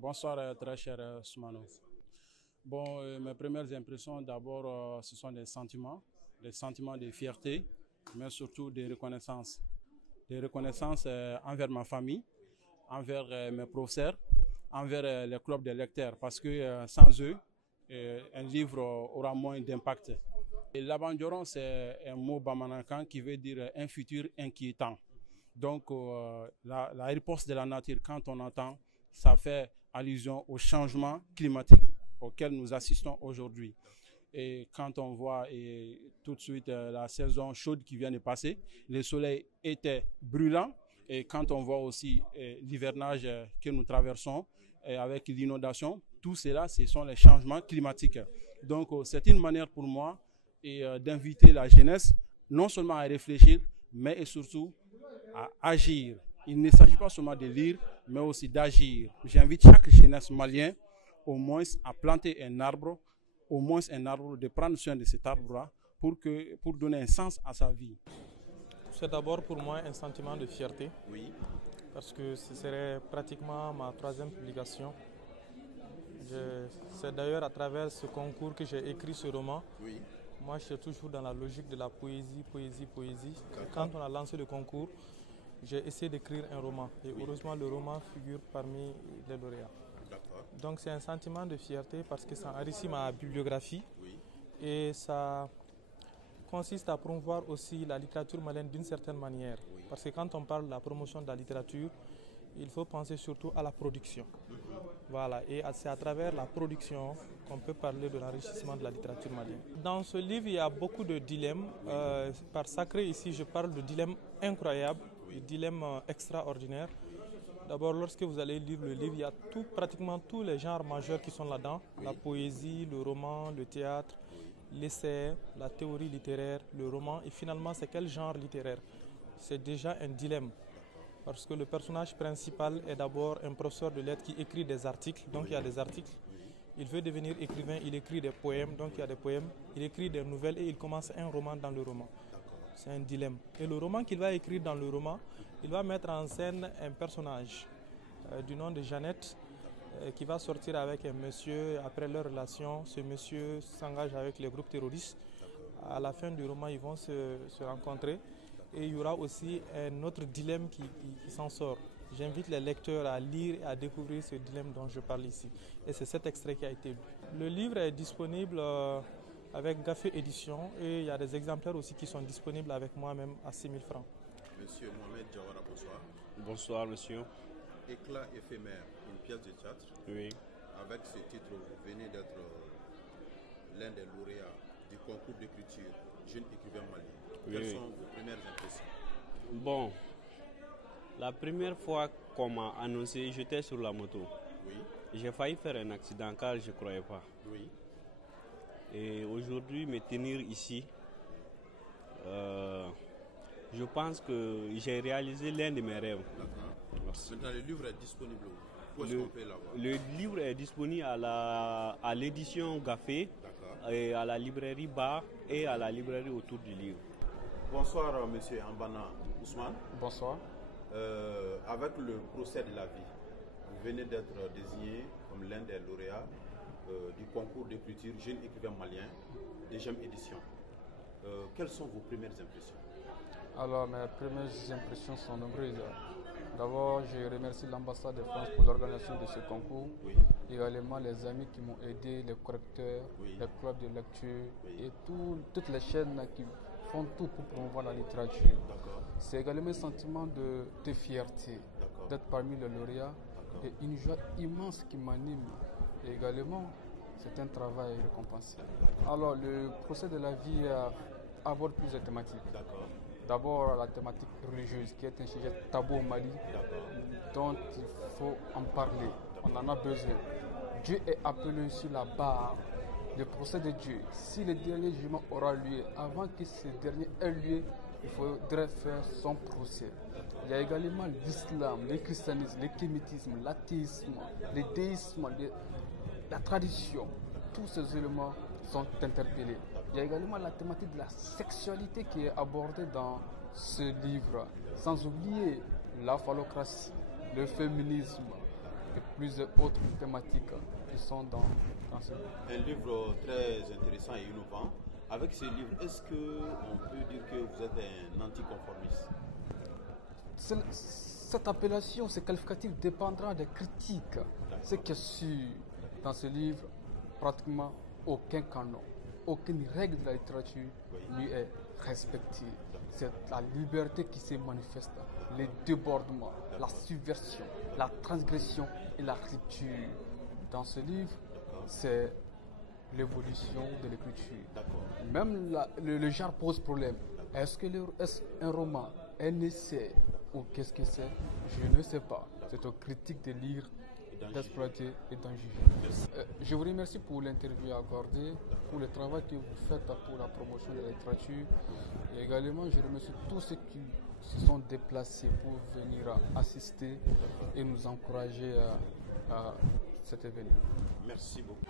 Bonsoir, très cher Soumano. Bon, mes premières impressions, d'abord, ce sont des sentiments de fierté, mais surtout des reconnaissances. Des reconnaissances envers ma famille, envers mes professeurs, envers les clubs de lecteurs, parce que sans eux, un livre aura moins d'impact. L'abandon, c'est un mot bamanankan qui veut dire un futur inquiétant. Donc, la riposte de la nature, quand on entend, ça fait allusion au changement climatique auquel nous assistons aujourd'hui. Et quand on voit tout de suite la saison chaude qui vient de passer, le soleil était brûlant. Et quand on voit aussi l'hivernage que nous traversons avec l'inondation, tout cela, ce sont les changements climatiques. Donc, c'est une manière pour moi d'inviter la jeunesse non seulement à réfléchir, mais et surtout à agir. Il ne s'agit pas seulement de lire, mais aussi d'agir. J'invite chaque jeunesse malienne au moins à planter un arbre, de prendre soin de cet arbre-là pour donner un sens à sa vie. C'est d'abord pour moi un sentiment de fierté, oui, parce que ce serait pratiquement ma 3e publication. C'est d'ailleurs à travers ce concours que j'ai écrit ce roman. oui. Moi, je suis toujours dans la logique de la poésie. Quand on a lancé le concours, j'ai essayé d'écrire un roman. Et heureusement, le roman figure parmi les lauréats. Donc, c'est un sentiment de fierté parce que ça enrichit ma bibliographie. Oui. Et ça consiste à promouvoir aussi la littérature malienne d'une certaine manière. Oui. Parce que quand on parle de la promotion de la littérature, il faut penser surtout à la production. Voilà, et c'est à travers la production qu'on peut parler de l'enrichissement de la littérature malienne. Dans ce livre, il y a beaucoup de dilemmes. Par sacré, ici, je parle de dilemmes incroyables, de dilemmes extraordinaires. D'abord, lorsque vous allez lire le livre, il y a pratiquement tous les genres majeurs qui sont là-dedans. La poésie, le roman, le théâtre, l'essai, la théorie littéraire, le roman. Et finalement, c'est quel genre littéraire? C'est déjà un dilemme. Parce que le personnage principal est d'abord un professeur de lettres qui écrit des articles. Donc il y a des articles. Il veut devenir écrivain, il écrit des poèmes. Donc il y a des poèmes. Il écrit des nouvelles et il commence un roman dans le roman. C'est un dilemme. Et le roman qu'il va écrire dans le roman, il va mettre en scène un personnage du nom de Jeannette qui va sortir avec un monsieur. Après leur relation, ce monsieur s'engage avec les groupes terroristes. À la fin du roman, ils vont se rencontrer. Et il y aura aussi un autre dilemme qui s'en sort. J'invite les lecteurs à lire et à découvrir ce dilemme dont je parle ici. Et c'est cet extrait qui a été lu. Le livre est disponible avec Gafé Édition et il y a des exemplaires aussi qui sont disponibles avec moi-même à 6 000 francs. Monsieur Mohamed Jawara, bonsoir. Bonsoir, monsieur. Éclat éphémère, une pièce de théâtre. Oui. Avec ce titre, vous venez d'être l'un des lauréats du concours d'écriture Jeune écrivain malien. Quelles sont vos premières impressions? Bon, la première fois qu'on m'a annoncé, j'étais sur la moto. Oui. J'ai failli faire un accident car je ne croyais pas. Oui. Et aujourd'hui, me tenir ici, je pense que j'ai réalisé l'un de mes rêves. D'accord. Maintenant, le livre est disponible où? Où est-ce qu'on peut l'avoir? Le livre est disponible à l'édition Gafé, et à la librairie Bar et à la librairie autour du livre. Bonsoir, monsieur Ambana Ousmane. Bonsoir. Avec le procès de la vie, vous venez d'être désigné comme l'un des lauréats du concours d'écriture Jeune écrivain malien, 2e édition. Quelles sont vos premières impressions? Alors, mes premières impressions sont nombreuses. D'abord, je remercie l'ambassade de France pour l'organisation de ce concours. Oui. Également les amis qui m'ont aidé, les correcteurs, les clubs de lecture et toutes les chaînes qui font tout pour promouvoir la littérature. C'est également un sentiment de fierté d'être parmi les lauréats et une joie immense qui m'anime. Et également, c'est un travail récompensé. Alors, le procès de la vie aborde plusieurs thématiques. D'abord, la thématique religieuse qui est un sujet tabou au Mali dont il faut en parler. On en a besoin. Dieu est appelé sur la barre. Le procès de Dieu, si le dernier jugement aura lieu, avant que ce dernier ait lieu, il faudrait faire son procès. Il y a également l'islam, le christianisme, le kémétisme, l'athéisme, le déisme, la tradition. Tous ces éléments sont interpellés. Il y a également la thématique de la sexualité qui est abordée dans ce livre, sans oublier la phallocratie, le féminisme et plusieurs autres thématiques qui sont dans ce livre. Un livre très intéressant et innovant. Avec ce livre, est-ce qu'on peut dire que vous êtes un anticonformiste? Cette appellation, ce qualificatif dépendra des critiques. Ce qui est sûr dans ce livre, pratiquement aucun canon, aucune règle de la littérature lui est respectée. C'est la liberté qui se manifeste, les débordements, la subversion, la transgression et la rupture. Dans ce livre, c'est l'évolution de l'écriture. Même le genre pose problème. Est-ce un roman, un essai ou qu'est-ce que c'est? Je ne sais pas. C'est aux critiques de lire, d'exploiter et d'en juger. Je vous remercie pour l'interview accordée, pour le travail que vous faites pour la promotion de la littérature. Et également, je remercie tous ceux qui se sont déplacés pour venir assister et nous encourager à cet événement. Merci beaucoup.